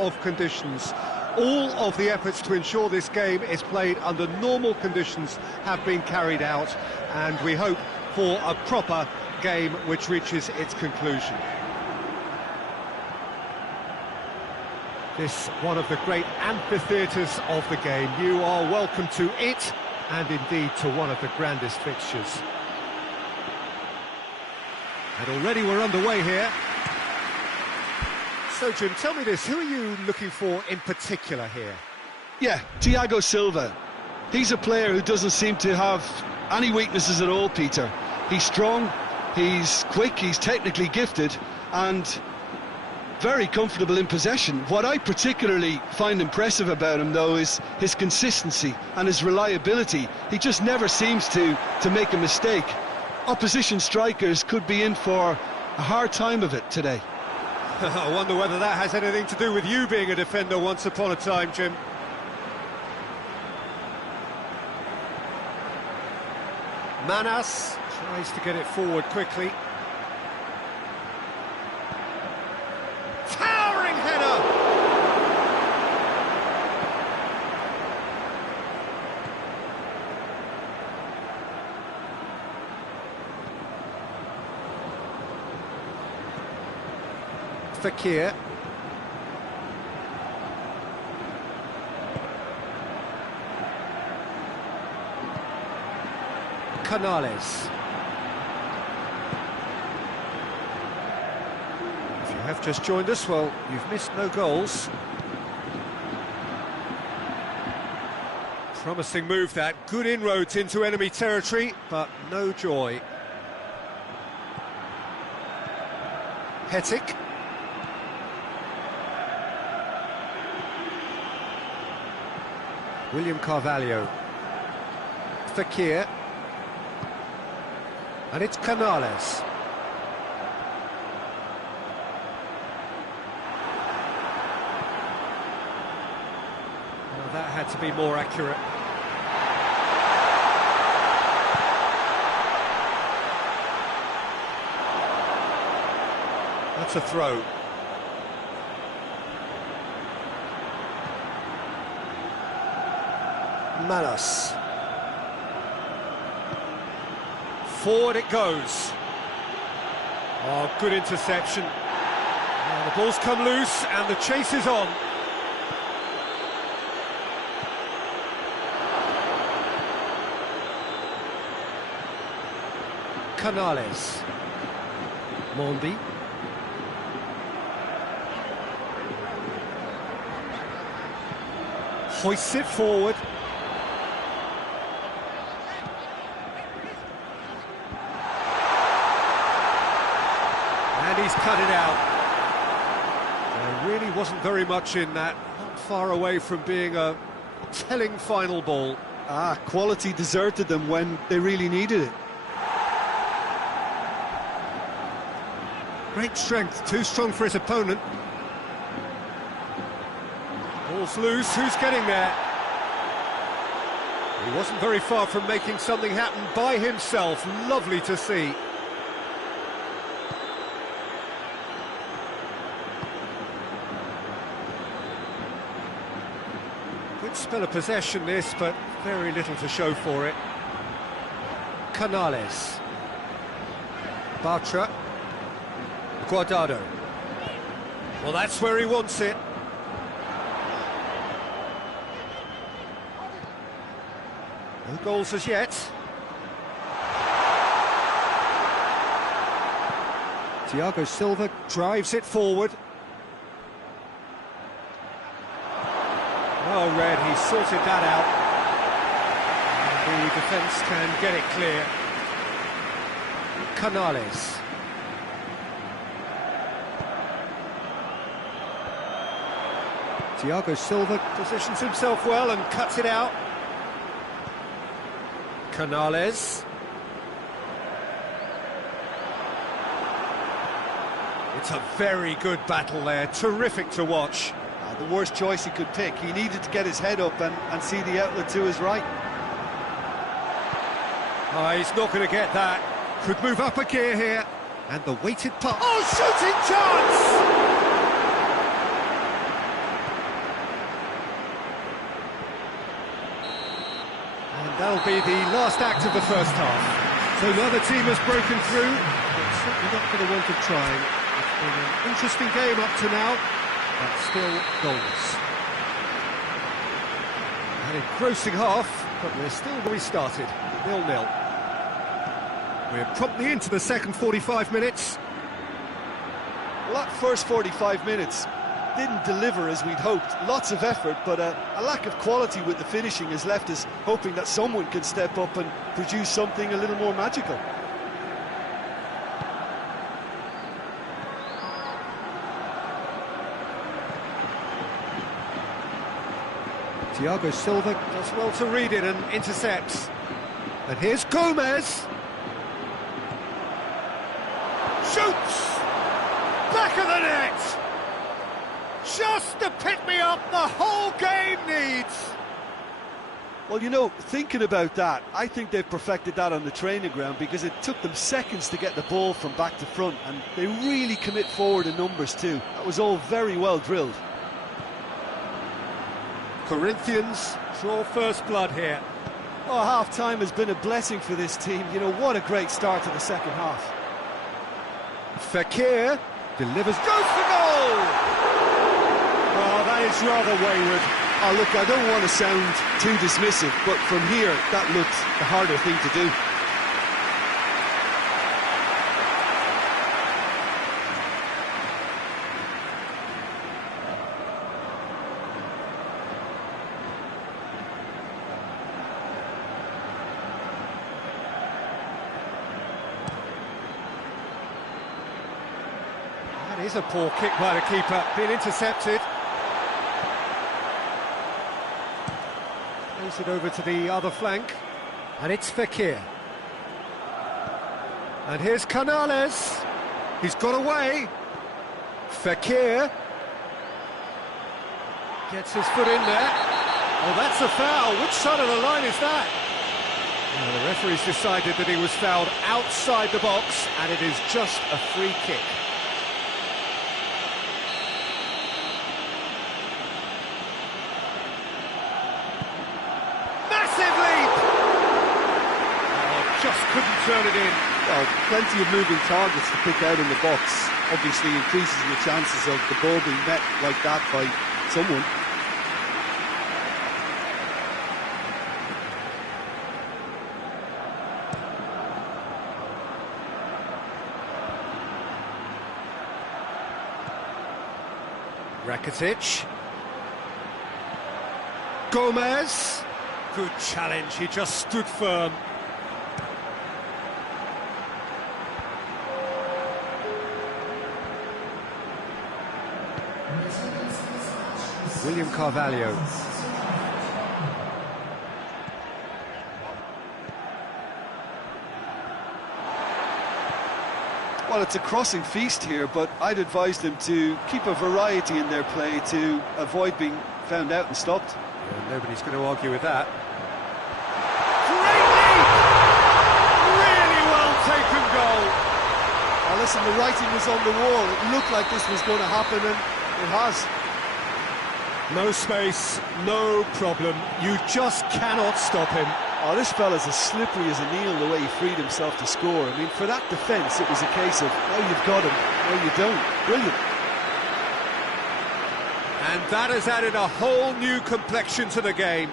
of conditions. All of the efforts to ensure this game is played under normal conditions have been carried out, and we hope for a proper game which reaches its conclusion. This one of the great amphitheatres of the game. You are welcome to it, and indeed to one of the grandest fixtures. And already we're underway here. So, Jim, tell me this, who are you looking for in particular here? Yeah, Thiago Silva. He's a player who doesn't seem to have any weaknesses at all, Peter. He's strong, he's quick, he's technically gifted, and very comfortable in possession. What I particularly find impressive about him, though, is his consistency and his reliability. He just never seems to make a mistake. Opposition strikers could be in for a hard time of it today. I wonder whether that has anything to do with you being a defender once upon a time, Jim. Manas tries to get it forward quickly. Towering header! Fekir. Canales. If you have just joined us, well, you've missed no goals. Promising move that, good inroads into enemy territory, but no joy. Hetic. William Carvalho. Fekir. And it's Canales. Well, that had to be more accurate. That's a throw. Manas. Forward it goes. Oh, good interception. Now the ball's come loose and the chase is on. Canales. Mondi. Hoists it forward. And he's cut it out. There really wasn't very much in that. Not far away from being a telling final ball. Quality deserted them when they really needed it. Great strength, too strong for his opponent. Ball's loose, who's getting there? He wasn't very far from making something happen by himself. Lovely to see. Good spell of possession this, but very little to show for it. Canales. Bartra. Guardado. Well, that's where he wants it. No goals as yet. Thiago Silva drives it forward. Well read, he sorted that out. And the defence can get it clear. Canales. Thiago Silva positions himself well and cuts it out. Canales. It's a very good battle there, terrific to watch. The worst choice he could pick. He needed to get his head up and see the outlet to his right. Oh, he's not going to get that. Could move up a gear here. And the weighted pass. Oh, shooting chance! That'll be the last act of the first half. So neither team has broken through, but certainly not for the want of trying. It's been an interesting game up to now, but still goalless. An engrossing half, but we're still restarted, 0-0. We're promptly into the second 45 minutes. Well, that first 45 minutes didn't deliver as we'd hoped. Lots of effort, but a lack of quality with the finishing has left us hoping that someone can step up and produce something a little more magical. Thiago Silva does well to read it and intercepts. And here's Gomez. Shoots! Back of the net! Just the pick-me-up the whole game needs! Well, you know, thinking about that, I think they've perfected that on the training ground because it took them seconds to get the ball from back to front, and they really commit forward in numbers too. That was all very well drilled. Corinthians draw first blood here. Oh, half-time has been a blessing for this team. You know, what a great start to the second half. Fekir delivers, goes for goal! Oh, that is rather wayward. Oh, look, I don't want to sound too dismissive, but from here, that looked the harder thing to do. That is a poor kick by the keeper, being intercepted. Plays it over to the other flank, and it's Fekir. And here's Canales. He's got away. Fekir gets his foot in there. Oh, that's a foul. Which side of the line is that? Well, the referee's decided that he was fouled outside the box, and it is just a free kick. Just couldn't turn it in. Well, plenty of moving targets to pick out in the box. Obviously increases the chances of the ball being met like that by someone. Rakitic. Gomez. Good challenge, he just stood firm. William Carvalho. Well, it's a crossing feast here, but I'd advise them to keep a variety in their play to avoid being found out and stopped. Yeah, nobody's going to argue with that. Great leap! Really well taken goal. Well, listen, the writing was on the wall. It looked like this was going to happen, and it has. No space, no problem. You just cannot stop him. Oh, this fella's as slippery as a needle the way he freed himself to score. I mean, for that defence, it was a case of, oh, you've got him, no, you don't. Brilliant. And that has added a whole new complexion to the game.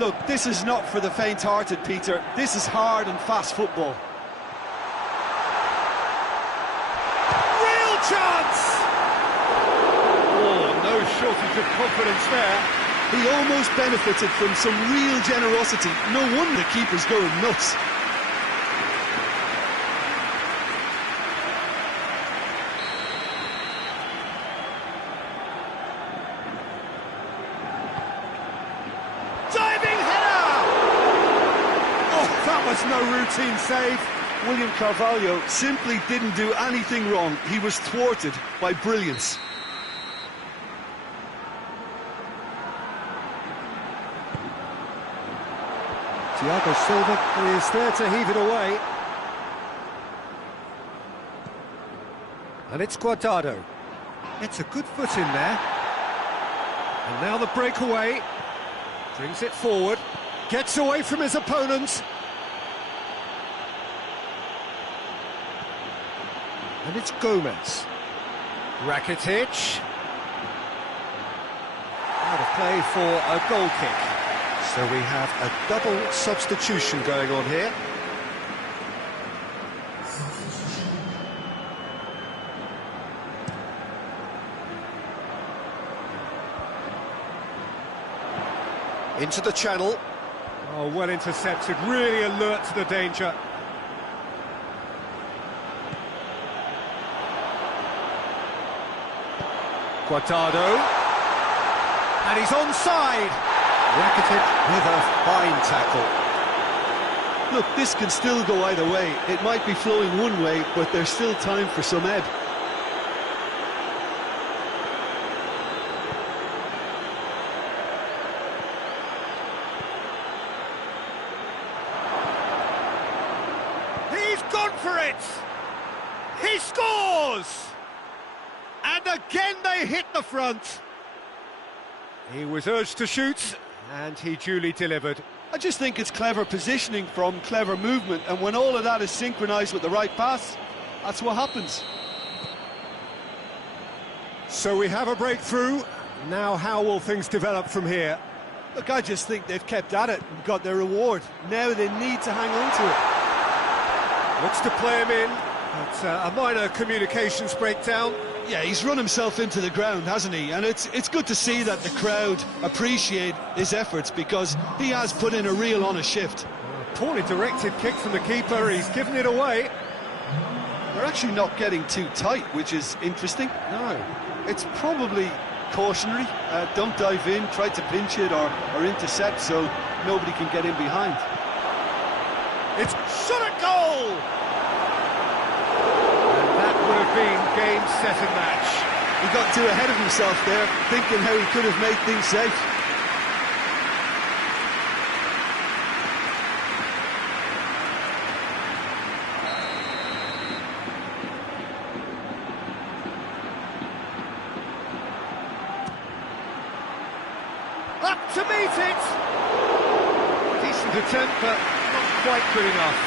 Look, this is not for the faint-hearted, Peter. This is hard and fast football. Real chance! No shortage of confidence there. He almost benefited from some real generosity. No wonder the keeper's going nuts. Diving header! Oh, that was no routine save. William Carvalho simply didn't do anything wrong. He was thwarted by brilliance. Thiago Silva is there to heave it away. And it's Guardado. It's a good foot in there. And now the breakaway. Brings it forward. Gets away from his opponent. And it's Gomez. Rakitic. Out of play for a goal kick. So we have a double substitution going on here. Into the channel. Oh, well intercepted, really alert to the danger. Guardado. And he's onside. Rakitic with a fine tackle. Look, this can still go either way. It might be flowing one way, but there's still time for some ebb. He's gone for it! He scores! And again they hit the front. He was urged to shoot, and he duly delivered. I just think it's clever positioning from clever movement, and when all of that is synchronised with the right pass, that's what happens. So we have a breakthrough. Now how will things develop from here? Look, I just think they've kept at it and got their reward. Now they need to hang on to it. Looks to play him in, but a minor communications breakdown. Yeah, he's run himself into the ground, hasn't he? And it's good to see that the crowd appreciate his efforts, because he has put in a real honest shift. Poorly directed kick from the keeper, he's given it away. They're actually not getting too tight, which is interesting. No. It's probably cautionary. Don't dive in, try to pinch it or intercept so nobody can get in behind. It's shot at goal! Would have been game, set and match. He got too ahead of himself there, thinking how he could have made things safe. Up to meet it! Decent attempt, but not quite good enough.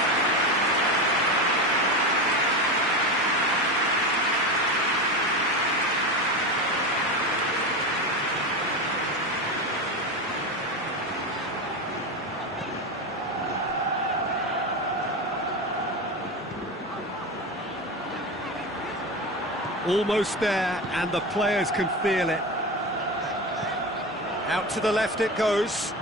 Almost there, and the players can feel it. Out to the left it goes.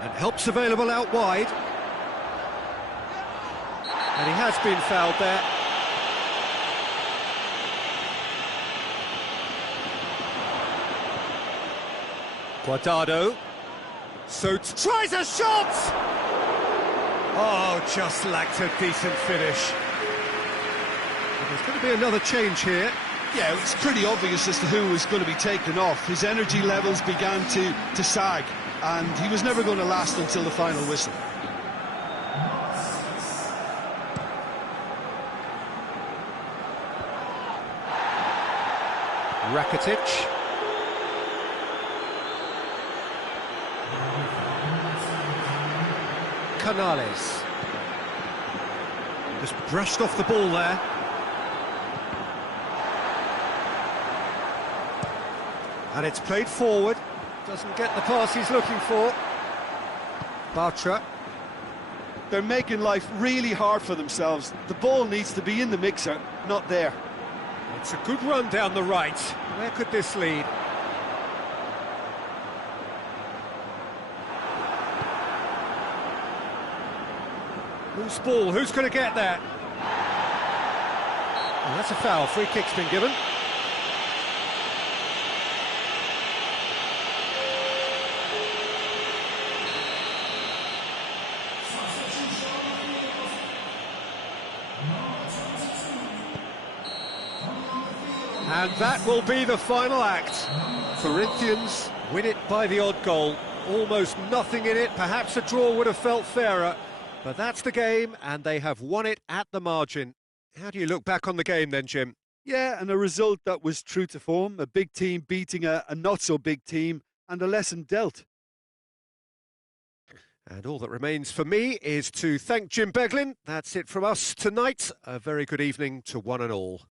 And help's available out wide. And he has been fouled there. Guardado. So tries a shot! Oh, just lacked a decent finish. But there's going to be another change here. Yeah, it's pretty obvious as to who was going to be taken off. His energy levels began to sag, and he was never going to last until the final whistle. Rakitic. Canales. Just brushed off the ball there. And it's played forward. Doesn't get the pass he's looking for. Bartra. They're making life really hard for themselves. The ball needs to be in the mixer, not there. It's a good run down the right. Where could this lead? Loose ball, who's going to get that? Oh, that's a foul, free kick's been given. And that will be the final act. Corinthians win it by the odd goal. Almost nothing in it, perhaps a draw would have felt fairer. But that's the game, and they have won it at the margin. How do you look back on the game then, Jim? Yeah, and a result that was true to form. A big team beating a not-so-big team, and a lesson dealt. And all that remains for me is to thank Jim Beglin. That's it from us tonight. A very good evening to one and all.